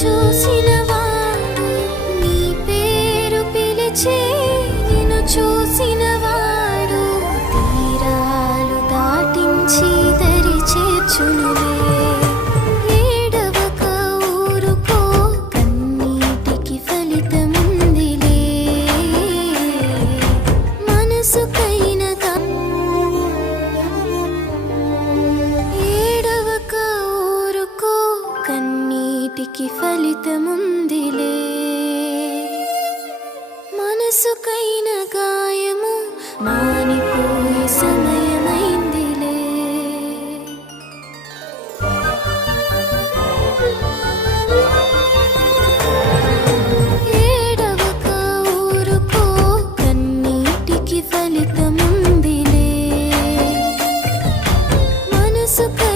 చూసిన ఫలితముందిలే. మనసుకైన గాయము మానిపోయే సమయమైందిలే. ఏడవక ఊరుకో కన్నీటికి ఫలితముందిలే. మనసుకై